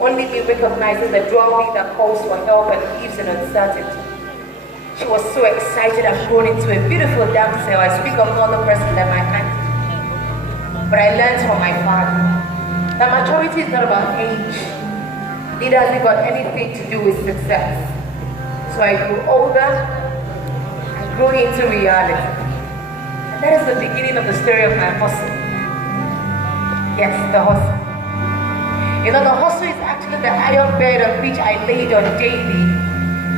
only me recognizing the drumbeat that calls for help and lives in uncertainty. She was so excited and grown into a beautiful dancer. I speak of no other person than my auntie. But I learned from my father that maturity is not about age. Neither has it got anything to do with success. So I grew older and grew into reality. And that is the beginning of the story of my hustle. Yes, the hustle. You know, the hustle is actually the iron bed on which I laid on daily.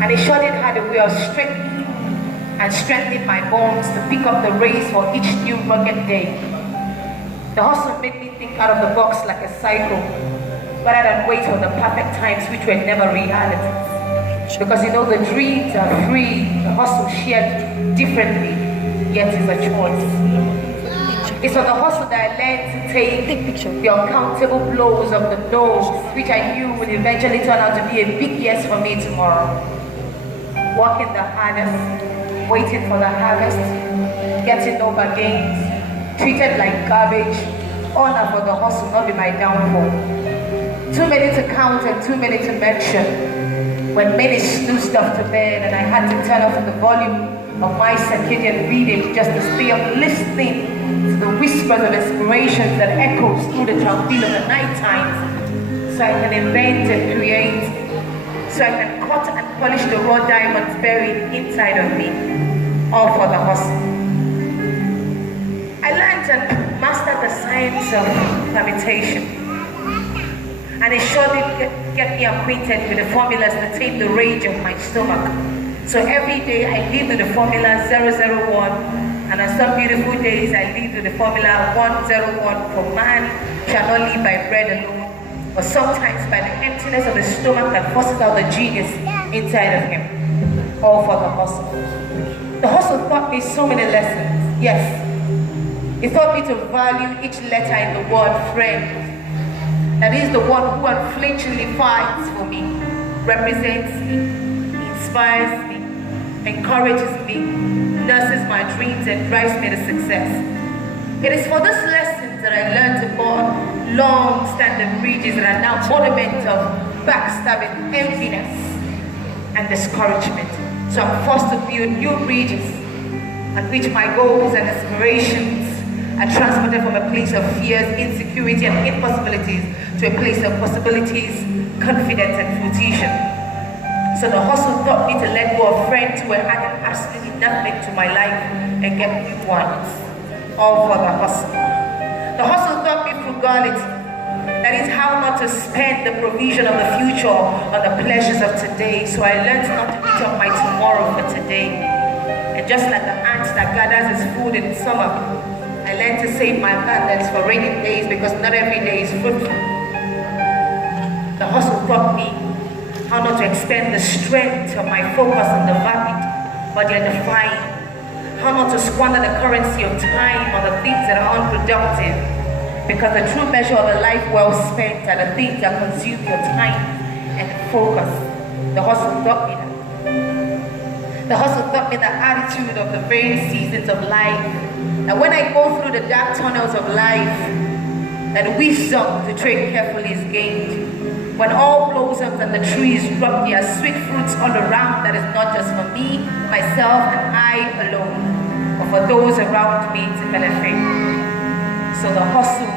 And it surely had a way of strengthening and strengthening my bones to pick up the race for each new rugged day. The hustle made me think out of the box like a cycle, rather than wait for the perfect times which were never realities. Because you know, the dreams are free, the hustle shared differently, yet is a choice. It's on the hustle that I learned to take the uncountable blows of the nose, which I knew would eventually turn out to be a big yes for me tomorrow. Working the hardest, waiting for the harvest, getting no bargains, treated like garbage, honor for the hustle not be my downfall. Too many to count and too many to mention. When many snoozed off to bed and I had to turn off the volume of my circadian reading just to stay up listening to the whispers of inspirations that echoes through the tranquil of the night times, so I can invent and create, so I can cut and polish the raw diamonds buried inside of me, all for the hustle. I learned and mastered the science of permutation, and it surely get me acquainted with the formulas that tame the rage of my stomach. So every day I live with the formula 001, and on some beautiful days I live with the formula 101, for man shall not live by bread alone, but sometimes by the emptiness of the stomach that forces out the genius inside of him, all for the hustle. The hustle taught me so many lessons, yes. It taught me to value each letter in the word friend. That is the one who unflinchingly fights for me, represents me, inspires me, encourages me, nurses my dreams and drives me to success. It is for these lessons that I learned to burn long-standing bridges that are now monuments of backstabbing, emptiness, and discouragement. So I'm forced to build new bridges on which my goals and aspirations are transported from a place of fears, insecurity, and impossibilities to a place of possibilities, confidence, and fruition. So the hustle taught me to let go of friends who were adding absolutely nothing to my life and get new ones, all for the hustle. The hustle taught me frugality. That is how not to spend the provision of the future on the pleasures of today. So I learned not to eat up my tomorrow for today. And just like the ant that gathers its food in summer, I learned to save my abundance for rainy days, because not every day is fruitful. The hustle taught me how not to expend the strength of my focus on the vapid, but the undefined. How not to squander the currency of time on the things that are unproductive, because the true measure of a life well spent are the things that consume your time and focus. The hustle taught me that. The hustle taught me the attitude of the varying seasons of life. That when I go through the dark tunnels of life, that wisdom to tread carefully is gained. When all blossoms and the trees drop their sweet fruits all around, that is not just for me, myself, and I alone, but for those around me to benefit. So the hustle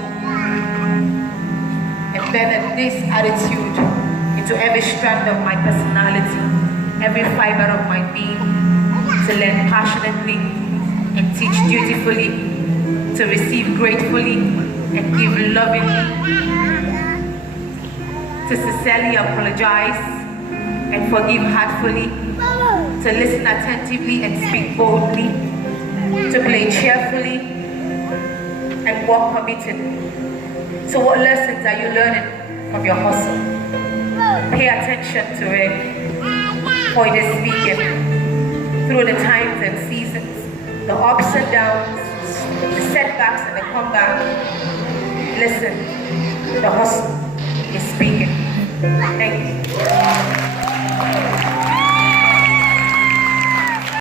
embedded this attitude into every strand of my personality, every fiber of my being, to learn passionately and teach dutifully, to receive gratefully and give lovingly, to sincerely apologize and forgive heartfully, to listen attentively and speak boldly, to play cheerfully and work committedly. So what lessons are you learning from your hustle? Pay attention to it, for it is speaking through the times and seasons, the ups and downs, the setbacks and the comeback. Listen, the hustle is speaking. Thank you.